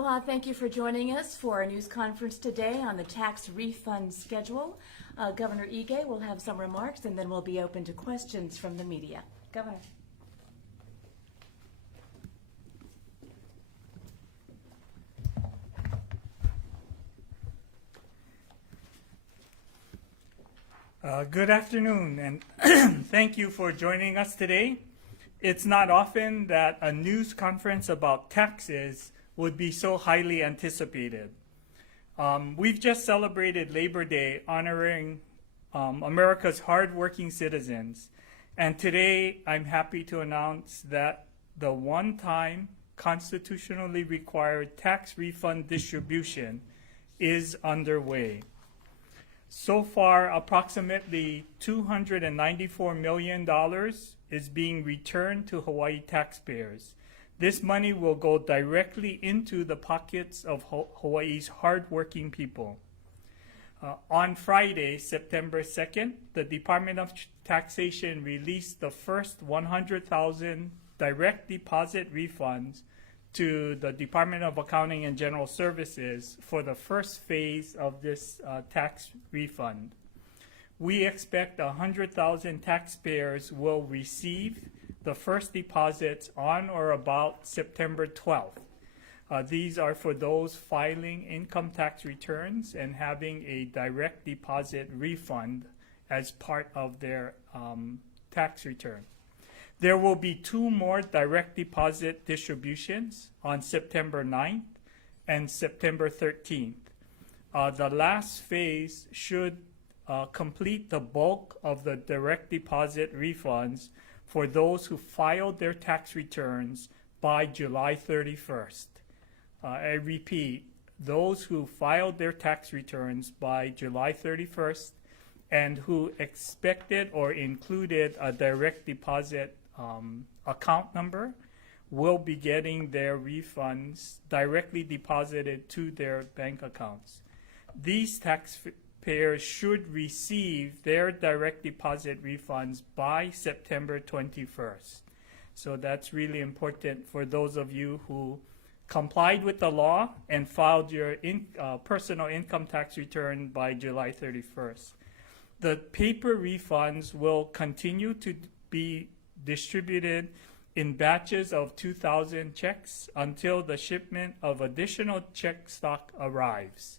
Aloha, thank you for joining us for our news conference today on the tax refund schedule. Governor Ige will have some remarks and then we'll be open to questions from the media. Governor. Good afternoon, and thank you for joining us today. It's not often that a news conference about taxes would be so highly anticipated. We've just celebrated Labor Day honoring America's hardworking citizens, and today I'm happy to announce that the one-time constitutionally required tax refund distribution is underway. So far, approximately $294 million is being returned to Hawaii taxpayers. This money will go directly into the pockets of Hawaii's hardworking people. On Friday, September 2nd, the Department of Taxation released the first 100,000 direct deposit refunds to the Department of Accounting and General Services for the first phase of this tax refund. We expect 100,000 taxpayers will receive the first deposits on or about September 12th. These are for those filing income tax returns and having a direct deposit refund as part of their tax return. There will be 2 more direct deposit distributions on September 9th and September 13th. The last phase should complete the bulk of the direct deposit refunds for those who filed their tax returns by July 31st. I repeat, those who filed their tax returns by July 31st and who expected or included a direct deposit account number will be getting their refunds directly deposited to their bank accounts. These taxpayers should receive their direct deposit refunds by September 21st. So that's really important for those of you who complied with the law and filed your personal income tax return by July 31st. The paper refunds will continue to be distributed in batches of 2,000 checks until the shipment of additional check stock arrives.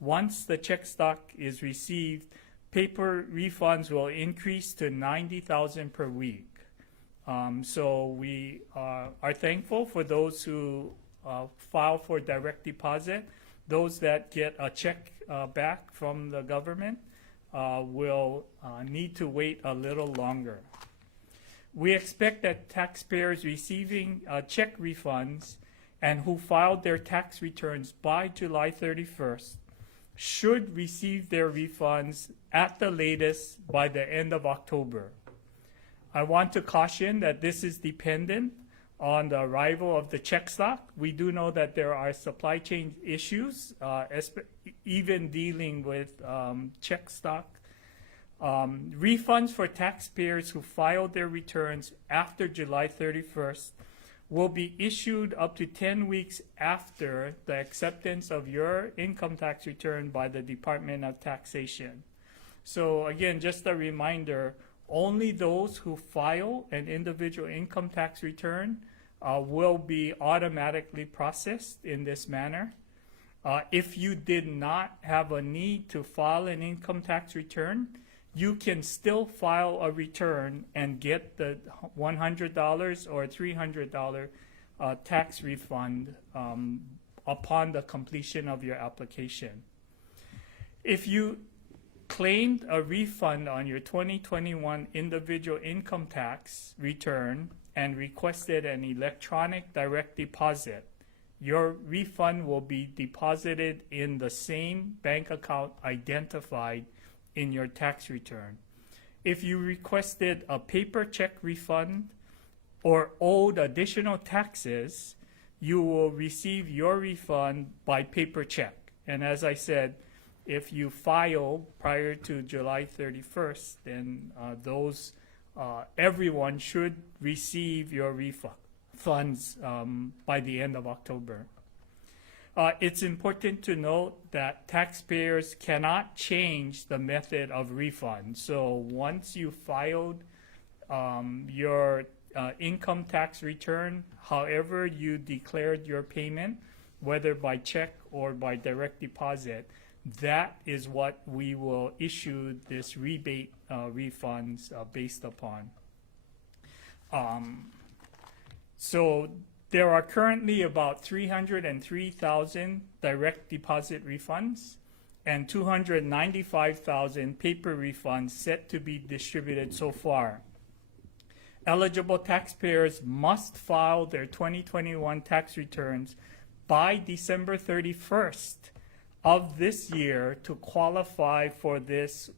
Once the check stock is received, paper refunds will increase to 90,000 per week. So we are thankful for those who file for direct deposit. Those that get a check back from the government will need to wait a little longer. We expect that taxpayers receiving check refunds and who filed their tax returns by July 31st should receive their refunds at the latest by the end of October. I want to caution that this is dependent on the arrival of the check stock. We do know that there are supply chain issues, even dealing with check stock. Refunds for taxpayers who filed their returns after July 31st will be issued up to 10 weeks after the acceptance of your income tax return by the Department of Taxation. So again, just a reminder, only those who file an individual income tax return will be automatically processed in this manner. If you did not have a need to file an income tax return, you can still file a return and get the $100 or $300 tax refund upon the completion of your application. If you claimed a refund on your 2021 individual income tax return and requested an electronic direct deposit, your refund will be deposited in the same bank account identified in your tax return. If you requested a paper check refund or owed additional taxes, you will receive your refund by paper check. And as I said, if you file prior to July 31st, then everyone should receive your refunds by the end of October. It's important to note that taxpayers cannot change the method of refund. So once you filed your income tax return, however you declared your payment, whether by check or by direct deposit, that is what we will issue this rebate refunds based upon. So there are currently about 303,000 direct deposit refunds and 295,000 paper refunds set to be distributed so far. Eligible taxpayers must file their 2021 tax returns by December 31st of this year to qualify for this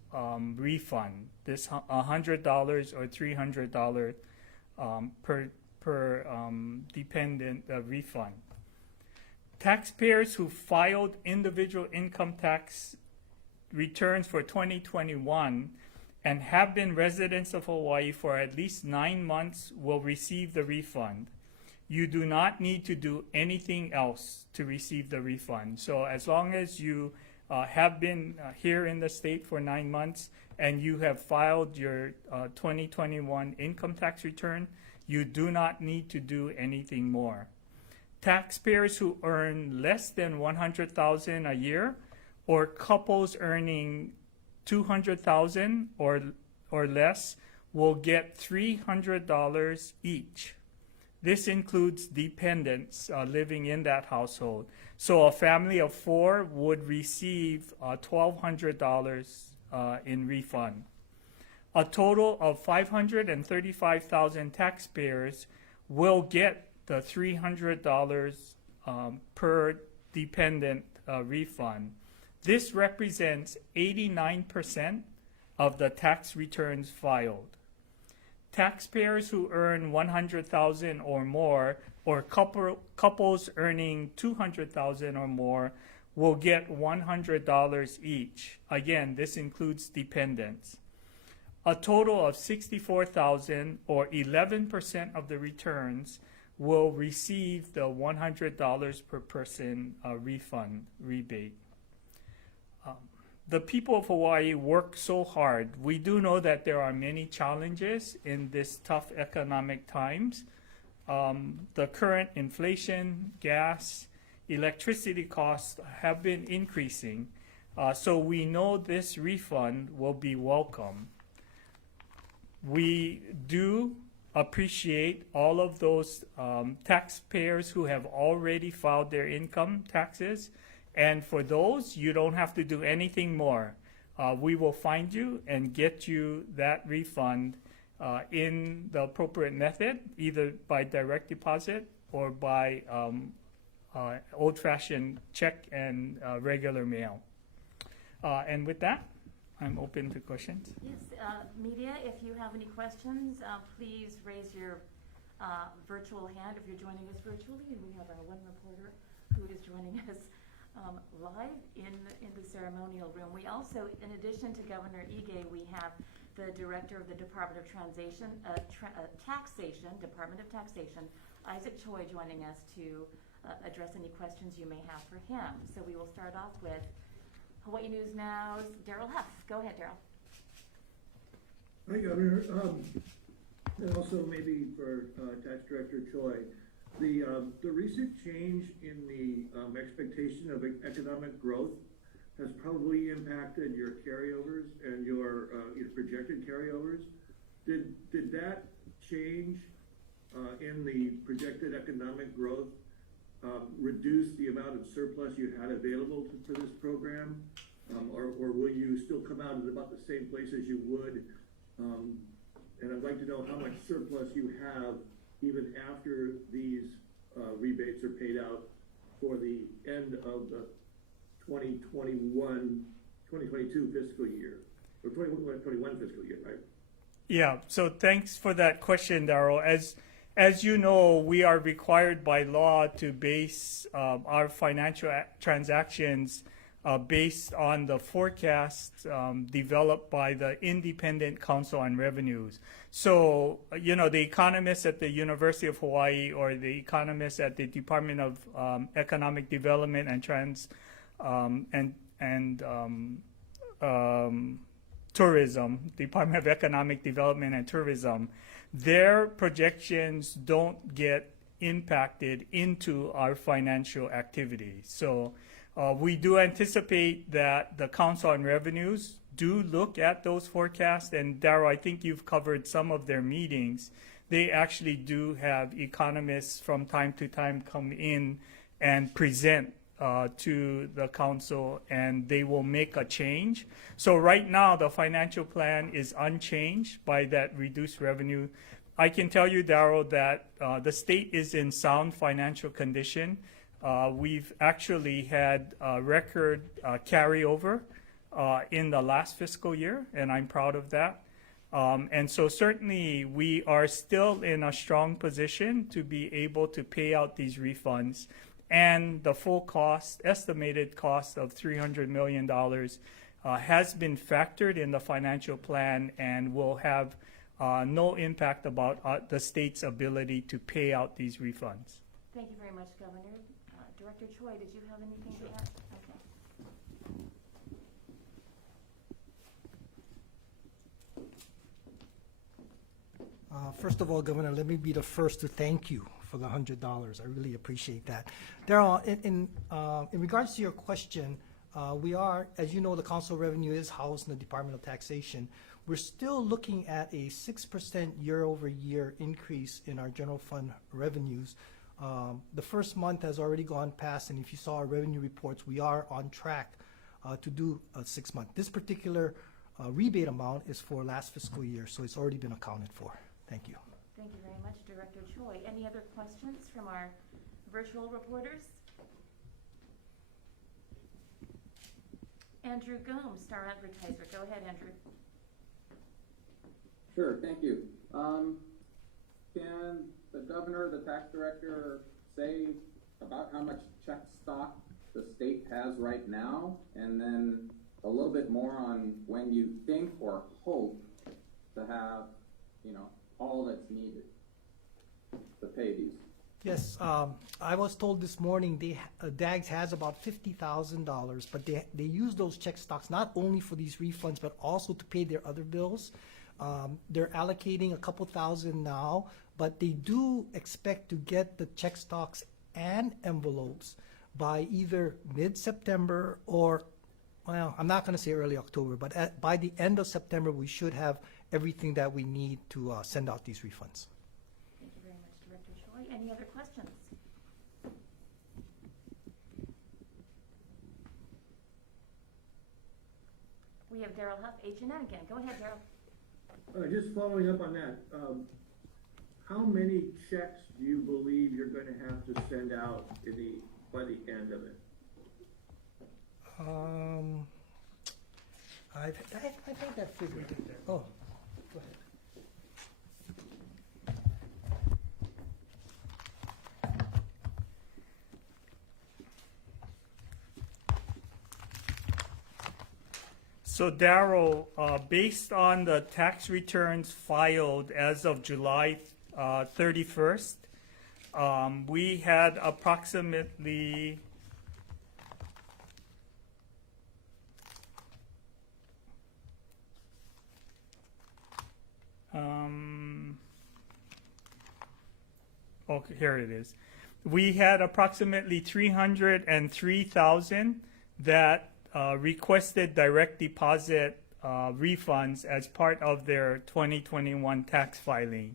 refund, this $100 or $300 per dependent refund. Taxpayers who filed individual income tax returns for 2021 and have been residents of Hawaii for at least 9 months will receive the refund. You do not need to do anything else to receive the refund. So as long as you have been here in the state for 9 months and you have filed your 2021 income tax return, you do not need to do anything more. Taxpayers who earn less than $100,000 a year or couples earning $200,000 or less will get $300 each. This includes dependents living in that household. So a family of 4 would receive $1,200 in refund. A total of 535,000 taxpayers will get the $300 per dependent refund. This represents 89% of the tax returns filed. Taxpayers who earn $100,000 or more, or couples earning $200,000 or more, will get $100 each. Again, this includes dependents. A total of 64,000 or 11% of the returns will receive the $100 per person refund rebate. The people of Hawaii work so hard. We do know that there are many challenges in this tough economic times. The current inflation, gas, electricity costs have been increasing. So we know this refund will be welcome. We do appreciate all of those taxpayers who have already filed their income taxes. And for those, you don't have to do anything more. We will find you and get you that refund in the appropriate method, either by direct deposit or by old-fashioned check and regular mail. And with that, I'm open to questions. Yes, media, if you have any questions, please raise your virtual hand if you're joining us virtually. And we have our one reporter who is joining us live in the ceremonial room. We also, in addition to Governor Ige, we have the Director of the Department of Taxation, Department of Taxation, Isaac Choi, joining us to address any questions you may have for him. So we will start off with Hawaii News Now's Daryl Huff. Go ahead, Daryl. Hi, Governor. And also maybe for Tax Director Choi. The recent change in the expectation of economic growth has probably impacted your carryovers and your projected carryovers. Did that change in the projected economic growth reduce the amount of surplus you had available for this program, or will you still come out at about the same place as you would? And I'd like to know how much surplus you have even after these rebates are paid out for the end of the 2022 fiscal year, or 2021 fiscal year, right? Yeah, so thanks for that question, Darryl. As you know, we are required by law to base our financial transactions based on the forecast developed by the Independent Council on Revenues. So, the economists at the University of Hawaii or the economists at the Department of Economic Development and Tourism, Department of Economic Development and Tourism, their projections don't get impacted into our financial activities. So we do anticipate that the Council on Revenues do look at those forecasts, and Darryl, I think you've covered some of their meetings. They actually do have economists from time to time come in and present to the council, and they will make a change. So right now, the financial plan is unchanged by that reduced revenue. I can tell you, Darryl, that the state is in sound financial condition. We've actually had a record carryover in the last fiscal year, and I'm proud of that. And so certainly we are still in a strong position to be able to pay out these refunds, and the full cost, estimated cost of $300 million has been factored in the financial plan and will have no impact about the state's ability to pay out these refunds. Thank you very much, Governor. Director Choi, did you have anything to add? Okay. First of all, Governor, let me be the first to thank you for the $100. I really appreciate that. Darryl, in regards to your question, we are, as you know, the Council of Revenue is housed in the Department of Taxation. We're still looking at a 6% year-over-year increase in our general fund revenues. The first month has already gone past, and if you saw our revenue reports, we are on track to do a 6 month. This particular rebate amount is for last fiscal year, so it's already been accounted for. Thank you. Thank you very much, Director Choi. Any other questions from our virtual reporters? Andrew Gomes, Star Advertiser. Go ahead, Andrew. Sure, thank you. Can the governor, the tax director, say about how much check stock the state has right now, and then a little bit more on when you think or hope to have, all that's needed to pay these? Yes, I was told this morning DAGS has about $50,000, but they use those check stocks not only for these refunds, but also to pay their other bills. They're allocating a couple thousand now, but they do expect to get the check stocks and envelopes by either mid-September or, well, I'm not going to say early October, but by the end of September, we should have everything that we need to send out these refunds. Thank you very much, Director Choi. Any other questions? We have Darryl Huff, H&N again. Go ahead, Darryl. Just following up on that, how many checks do you believe you're going to have to send out by the end of it? I think that figure. Oh, go ahead. So Darryl, based on the tax returns filed as of July 31st, we had approximately okay, here it is. We had approximately 303,000 that requested direct deposit refunds as part of their 2021 tax filing.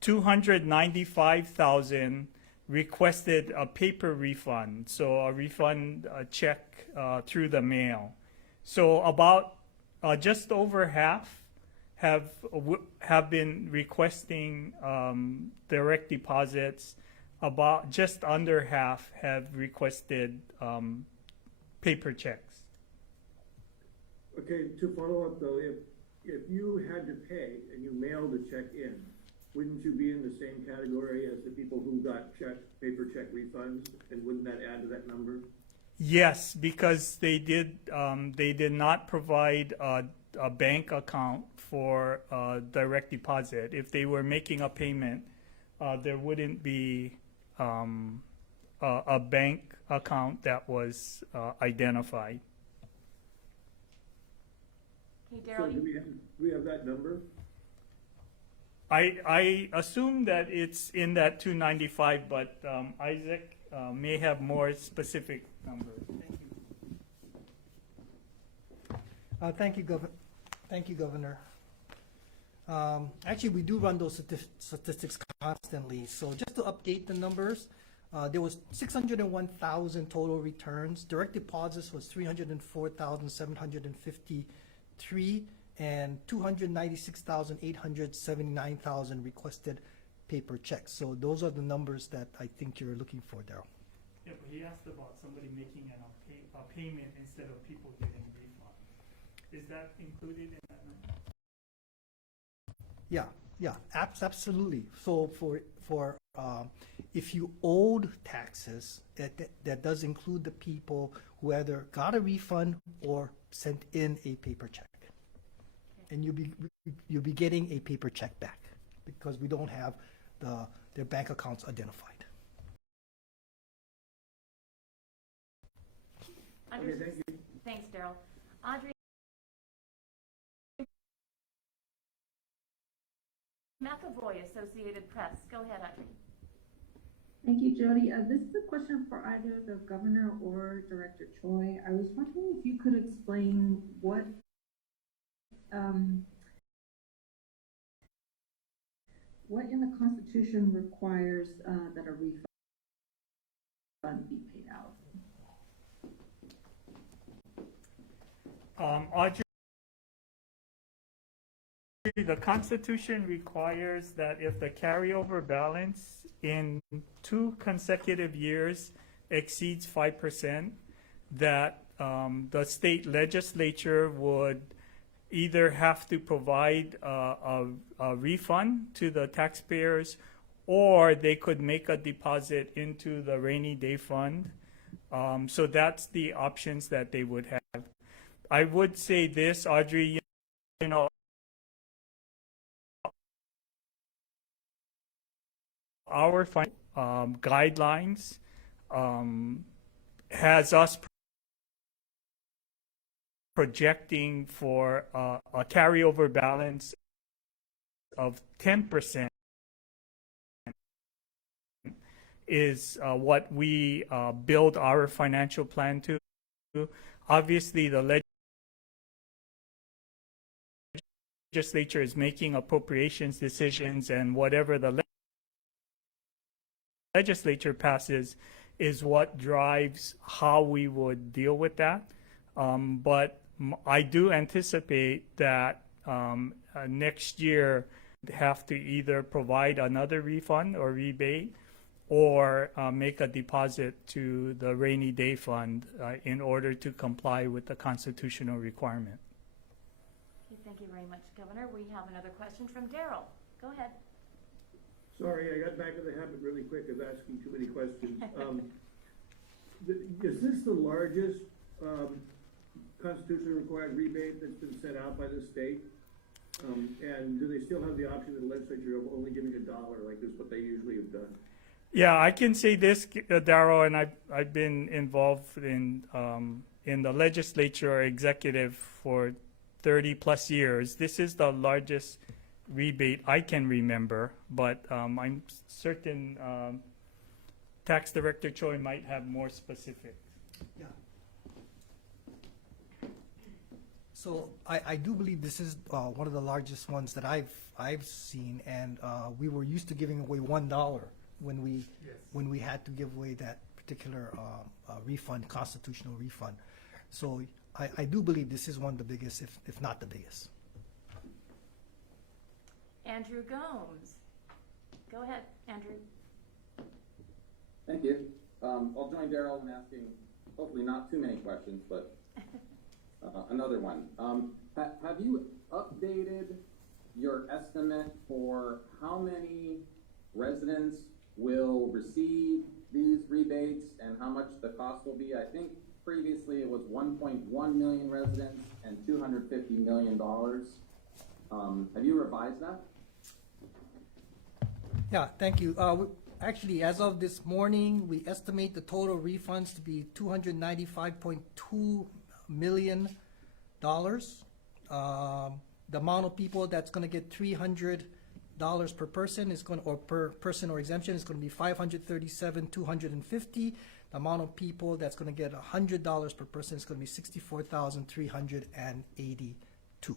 295,000 requested a paper refund, so a refund check through the mail. So about just over half have been requesting direct deposits. About just under half have requested paper checks. Okay, to follow up though, if you had to pay and you mailed a check in, wouldn't you be in the same category as the people who got paper check refunds, and wouldn't that add to that number? Yes, because they did not provide a bank account for direct deposit. If they were making a payment, there wouldn't be a bank account that was identified. Okay, So Daryl, do we have that number? I assume that it's in that 295, but Isaac may have more specific numbers. Thank you, Governor. Actually, we do run those statistics constantly. So just to update the numbers, there was 601,000 total returns. Direct deposits was 304,753, and 296,879 requested paper checks. So those are the numbers that I think you're looking for, Daryl. Yeah, but he asked about somebody making a payment instead of people getting refund. Is that included in that number? Yeah, absolutely. So for if you owed taxes, that does include the people who either got a refund or sent in a paper check. And you'll be getting a paper check back because we don't have their bank accounts identified. Okay, thank you. thanks, Daryl. Audrey McAvoy, Associated Press. Go ahead, Audrey. Thank you, Jody. This is a question for either the governor or Director Choi. I was wondering if you could explain what in the Constitution requires that a refund be paid out. Audrey, the Constitution requires that if the carryover balance in 2 consecutive years exceeds 5%, that the state legislature would either have to provide a refund to the taxpayers, or they could make a deposit into the rainy day fund. So that's the options that they would have. I would say this, Audrey, you know, our guidelines has us projecting for a carryover balance of 10% is what we build our financial plan to. Obviously, the legislature is making appropriations decisions, and whatever the legislature passes is what drives how we would deal with that. But I do anticipate that next year have to either provide another refund or rebate, or make a deposit to the rainy day fund in order to comply with the constitutional requirement. Okay, thank you very much, Governor. We have another question from Daryl. Go ahead. Sorry, I got back in the habit really quick of asking too many questions. Is this the largest constitutionally required rebate that's been set out by the state? And do they still have the option of the legislature of only giving $1, like this, what they usually have done? Yeah, I can say this, Darryl, and I've been involved in the legislature or executive for 30 plus years. This is the largest rebate I can remember, but I'm certain Tax Director Choi might have more specifics. Yeah. So I do believe this is one of the largest ones that I've seen, and we were used to giving away $1 when we had to give away that particular refund, constitutional refund. So I do believe this is one of the biggest, if not the biggest. Andrew Gomes. Go ahead, Andrew. Thank you. I'll join Daryl in asking, hopefully not too many questions, but another one. Have you updated your estimate for how many residents will receive these rebates and how much the cost will be? I think previously it was 1.1 million residents and $250 million. Have you revised that? Yeah, thank you. Actually, as of this morning, we estimate the total refunds to be $295.2 million. The amount of people that's going to get $300 per person is going, or per person or exemption is going to be 537,250. The amount of people that's going to get $100 per person is going to be 64,382.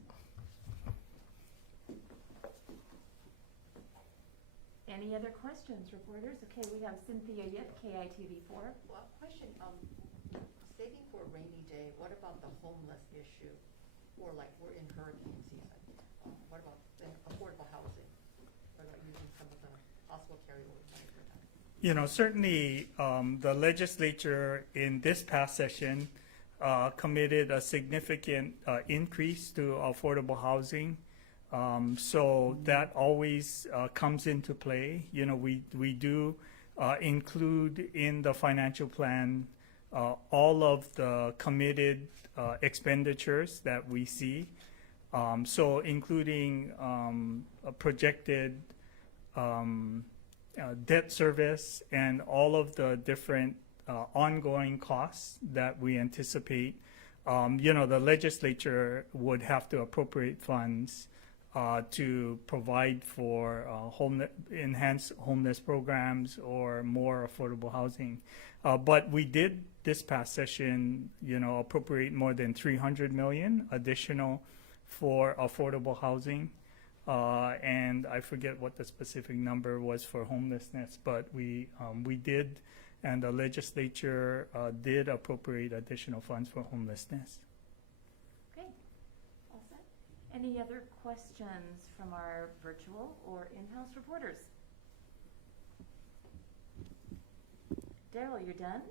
Any other questions, reporters? Okay, we have Cynthia Yip, KITV4. Well, question, saving for a rainy day, what about the homeless issue? Or like we're in hurricane season, what about the affordable housing? What about using some of the possible carryover money for that? You know, certainly the legislature in this past session committed a significant increase to affordable housing. So that always comes into play. You know, we do include in the financial plan all of the committed expenditures that we see. So including a projected debt service and all of the different ongoing costs that we anticipate. You know, the legislature would have to appropriate funds to provide for enhanced homeless programs or more affordable housing. But we did this past session, you know, appropriate more than $300 million additional for affordable housing. And I forget what the specific number was for homelessness, but we did, and the legislature did appropriate additional funds for homelessness. Okay, all set. Any other questions from our virtual or in-house reporters? Daryl, you're done?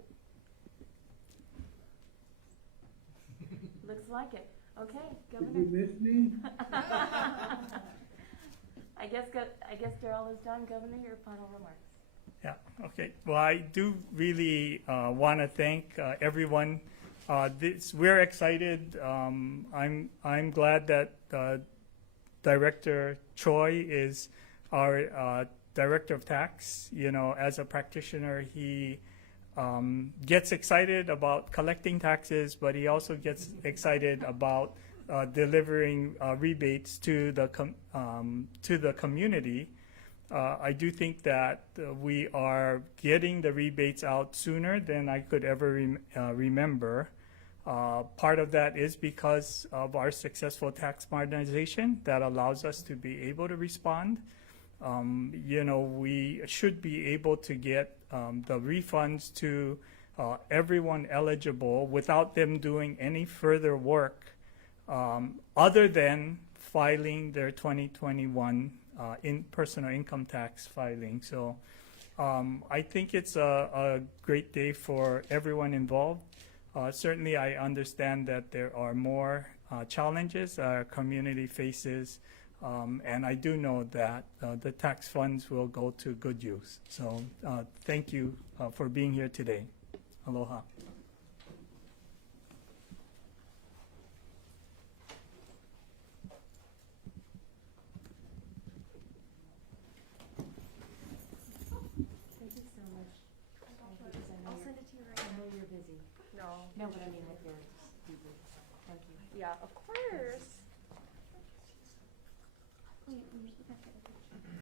Looks like it. Okay, Did Governor. you miss me? I guess Daryl is done. Governor, your final remarks. Yeah, okay. Well, I do really want to thank everyone. We're excited. I'm glad that Director Choi is our Director of Tax. You know, as a practitioner, he gets excited about collecting taxes, but he also gets excited about delivering rebates to the community. I do think that we are getting the rebates out sooner than I could ever remember. Part of that is because of our successful tax modernization that allows us to be able to respond. You know, we should be able to get the refunds to everyone eligible without them doing any further work other than filing their 2021 personal income tax filing. So I think it's a great day for everyone involved. Certainly I understand that there are more challenges our community faces, and I do know that the tax funds will go to good use. So thank you for being here today. Aloha. Thank you so much. I'll send it to you right I now. know you're busy. No. No, but I mean with your debrief. Thank you. Yeah, of course.